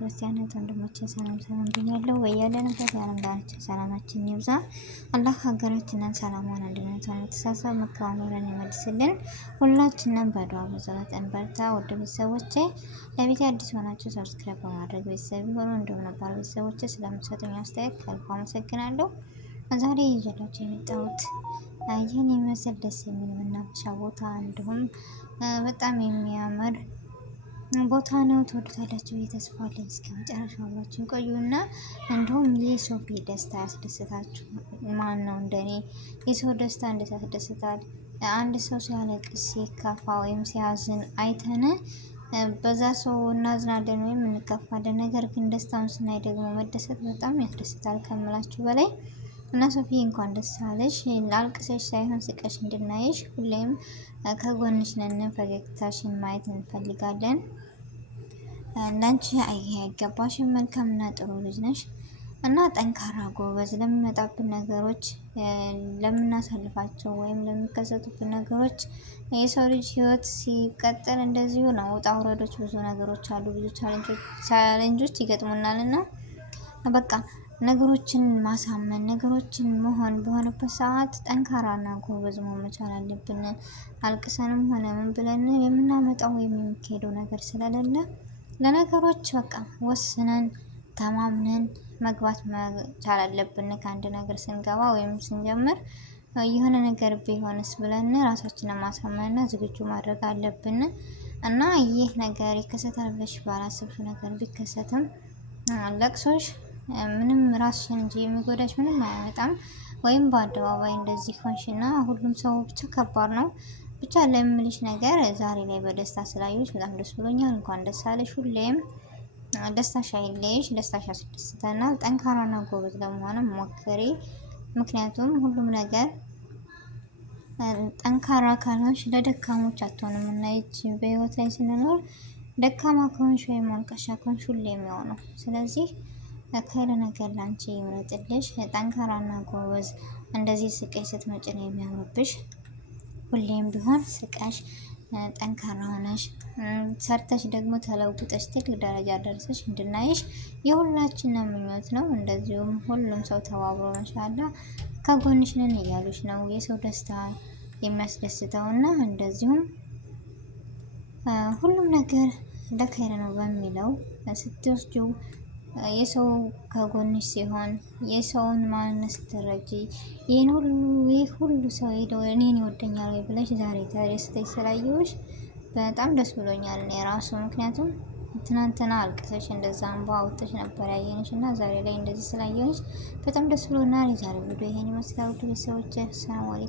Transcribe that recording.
ክርስቲያናት ወንድሞቼ ሰላም ሰላም ብያለሁ። በያለንበት የዓለም ዳርቻ ሰላማችን ይብዛ። አላህ ሀገራችንን ሰላሟን፣ አንድነቷን፣ መተሳሰብ መከባበርን ይመልስልን። ሁላችንም በዱዓ በጸሎት እንበርታ። ውድ ቤተሰቦቼ ለቤቴ አዲስ ሆናችሁ ሰብስክራይብ በማድረግ ቤተሰብ ሆኑ። እንዲሁም ነባር ቤተሰቦቼ ስለምትሰጡኝ አስተያየት ከልብ አመሰግናለሁ። ዛሬ ይዤላችሁ የመጣሁት ይህን የሚመስል ደስ የሚል መናፈሻ ቦታ እንዲሁም በጣም የሚያምር ቦታ ነው። ትወዱታላችሁ ብዬ ተስፋ አለኝ። እስከ መጨረሻው አብራችሁን ቆዩና እንዲሁም የሶፊ ደስታ ያስደስታችሁ ማን ነው? እንደኔ የሰው ደስታ እንዴት ያስደስታል? አንድ ሰው ሲያለቅስ ሲከፋ ወይም ሲያዝን አይተን በዛ ሰው እናዝናለን ወይም እንከፋለን። ነገር ግን ደስታውን ስናይ ደግሞ መደሰት በጣም ያስደስታል ከምላችሁ በላይ እና ሶፊ እንኳን ደስ አለሽ። ላልቅሰሽ ሳይሆን ስቀሽ እንድናይሽ ሁሌም ከጎንሽ ነን። ፈገግታሽን ማየት እንፈልጋለን። እንዳንቺ አይገባሽም። መልካምና ጥሩ ልጅ ነሽ እና ጠንካራ ጎበዝ። ለሚመጣብን ነገሮች ለምናሳልፋቸው ወይም ለሚከሰቱብን ነገሮች የሰው ልጅ ህይወት ሲቀጥል እንደዚሁ ነው። ውጣ ውረዶች ብዙ ነገሮች አሉ። ብዙ ቻሌንጆች ይገጥሙናል እና በቃ ነገሮችን ማሳመን ነገሮችን መሆን በሆነበት ሰዓት ጠንካራና ጎበዝ መሆን መቻል አለብን። አልቅሰንም ሆነ ምን ብለን የምናመጣው ወይም የሚካሄደው ነገር ስለሌለ ለነገሮች በቃ ወስነን ተማምነን መግባት መቻል አለብን። ከአንድ ነገር ስንገባ ወይም ስንጀምር የሆነ ነገር ቢሆንስ ብለን ራሳችንን ማሳመንና ዝግጁ ማድረግ አለብን እና ይህ ነገር ይከሰታል ብለሽ ባላሰብሽው ነገር ቢከሰትም ለቅሶሽ ምንም ራስሽን እንጂ የሚጎዳሽ ምንም አያመጣም። ወይም በአደባባይ እንደዚህ ሆንሽና ሁሉም ሰው ብቻ ከባድ ነው። ብቻ ለምልሽ ነገር ዛሬ ላይ በደስታ ስላየሁሽ በጣም ደስ ብሎኛል። እንኳን ደስ አለሽ። ሁሌም ደስታሽ አይለይሽ። ደስታሽ ያስደስተናል። ጠንካራና ጎበዝ ለመሆንም ሞክሪ። ምክንያቱም ሁሉም ነገር ጠንካራ ካልሆንሽ ለደካሞች አትሆንም እና ይቺ በህይወት ላይ ስንኖር ደካማ ከሆንሽ ወይም አልቃሻ ከሆንሽ ሁሌም ያው ነው። ስለዚህ ከለ ነገር ላንቺ ይምረጥልሽ። ጠንካራና ጎበዝ እንደዚህ ስቀሽ ስትመጪ ነው የሚያምርብሽ። ሁሌም ቢሆን ስቀሽ ጠንካራ ሆነሽ ሰርተሽ ደግሞ ተለውጠሽ ትልቅ ደረጃ ደርሰሽ እንድናይሽ የሁላችንም ምኞት ነው። እንደዚሁም ሁሉም ሰው ተባብሮ ማሻአላ ከጎንሽ ነን እያሉሽ ነው። የሰው ደስታ የሚያስደስተውና እንደዚሁም ሁሉም ነገር ለኸይር ነው በሚለው ስትወስጂው የሰው ከጎንሽ ሲሆን የሰውን ማንነት ስትረጂ ይህ ሁሉ ሰው ሄደው እኔን ይወደኛል ወይ ብለሽ ዛሬ ተደስተሽ ስላየሁሽ በጣም ደስ ብሎኛል እኔ ራሱ። ምክንያቱም ትናንትና አልቅሰሽ እንደዛ እንባ አውጥተሽ ነበር ያየንሽ እና ዛሬ ላይ እንደዚህ ስላየሁሽ በጣም ደስ ብሎናል። የዛሬው ቪዲዮ ይሄን ይመስላል። ውድ ቤተሰቦቼ ሰላም አለይኩም።